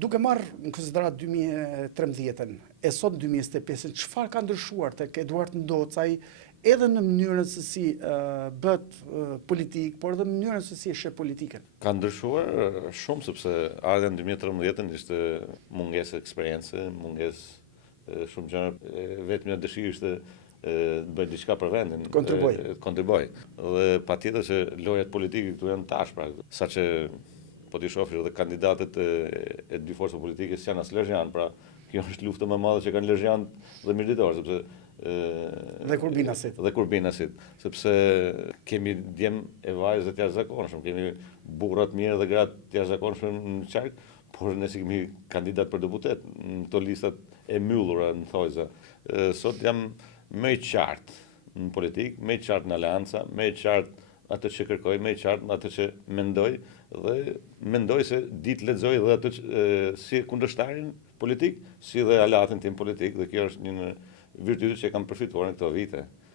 Duke marrë në konsiderat 2013-ën e sot 2025-ën, çfarë ka ndryshuar tek Eduard Ndocaj edhe në mënyrën se si bëhet politik, por edhe në mënyrën se si e sheh politikën? Ka ndryshuar shumë sepse ardha në 2013 ishte mungesë eksperiencë, mungesë shumë gjëra, vetëm një dëshirë ishte të bëj diçka për vendin, kontriboj. Dhe patjetër që lojat politike këtu janë tash, pra, saqë po t'i shohësh edhe kandidatët e dy forcave politike janë as lezhjan, pra kjo është lufta më e madhe që kanë lezhjanët dhe militarët, sepse dhe kurbinasit, sepse kemi djem e vajzë të jashtëzakonshëm, kemi burra të mirë dhe gratë të jashtëzakonshëm në qark, por nëse kemi kandidat për deputet në këto listat e mbyllura në thojza. Sot jam më i qartë në politikë, më i qartë në aleanca, më i qartë atë që kërkoj, më i qartë atë që mendoj, dhe mendoj se ditë lexoj dhe atë si kundërshtarin politik, si dhe aleatin tim politik, dhe kjo është një virtyt që kam përfituar në këto vite.